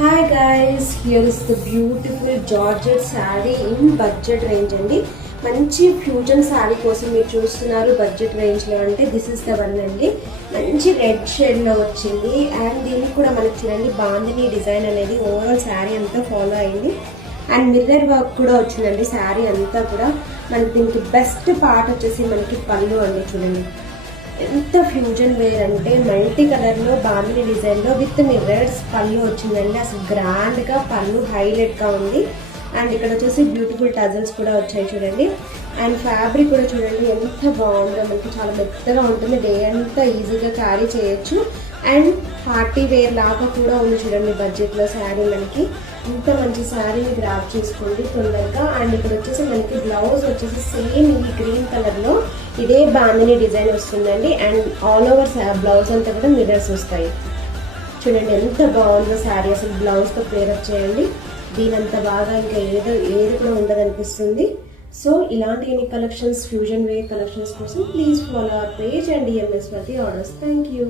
Hi guys, here is the beautiful georgette sari in budget range అండి. మంచి fusion sari కోసం మీరు చూస్తున్నారు బడ్జెట్ రేంజ్లో అంటే దిస్ ఇస్ ద వన్ అండి. మంచి రెడ్ షేడ్లో వచ్చింది అండ్ దీనికి కూడా మనకి చూడండి బాందిని డిజైన్ అనేది ఓవరాల్ శారీ అంతా ఫాలో అయింది అండ్ మిర్రర్ వర్క్ కూడా వచ్చిందండి. శారీ అంతా కూడా మనకి దీనికి బెస్ట్ పార్ట్ వచ్చేసి మనకి పళ్ళు అండి. చూడండి ఎంత ఫ్యూజన్ వేర్ అంటే మల్టీ కలర్లో బాందిని డిజైన్లో విత్ మిర్రర్స్ పళ్ళు వచ్చిందండి. అసలు గ్రాండ్గా పళ్ళు హైలైట్గా ఉంది అండ్ ఇక్కడ వచ్చేసి బ్యూటిఫుల్ టజల్స్ కూడా వచ్చాయి చూడండి. అండ్ ఫ్యాబ్రిక్ కూడా చూడండి ఎంత బాగుందో, మనకి చాలా మెత్తగా ఉంటుంది, డే అంతా ఈజీగా క్యారీ చేయొచ్చు అండ్ పార్టీ వేర్ లాగా కూడా ఉంది చూడండి. బడ్జెట్లో శారీ మనకి ఇంత మంచి శారీని గ్రాప్ చేసుకోండి తొందరగా. అండ్ ఇక్కడ వచ్చేసి మనకి బ్లౌజ్ వచ్చేసి సేమ్ ఈ గ్రీన్ కలర్లో ఇదే బాందిని డిజైన్ వస్తుందండి అండ్ ఆల్ ఓవర్ బ్లౌజ్ అంతా కూడా మిర్రర్స్ వస్తాయి. చూడండి ఎంత బాగుందో శారీ, అసలు బ్లౌజ్తో పేరప్ చేయండి. దీనంత బాగా ఇంకా ఏది కూడా ఉండదనిపిస్తుంది. సో ఇలాంటి ఎన్ని కలెక్షన్స్, ఫ్యూజన్ వేర్ కలెక్షన్స్ కోసం please follow our page and DMS Swati orders. Thank you.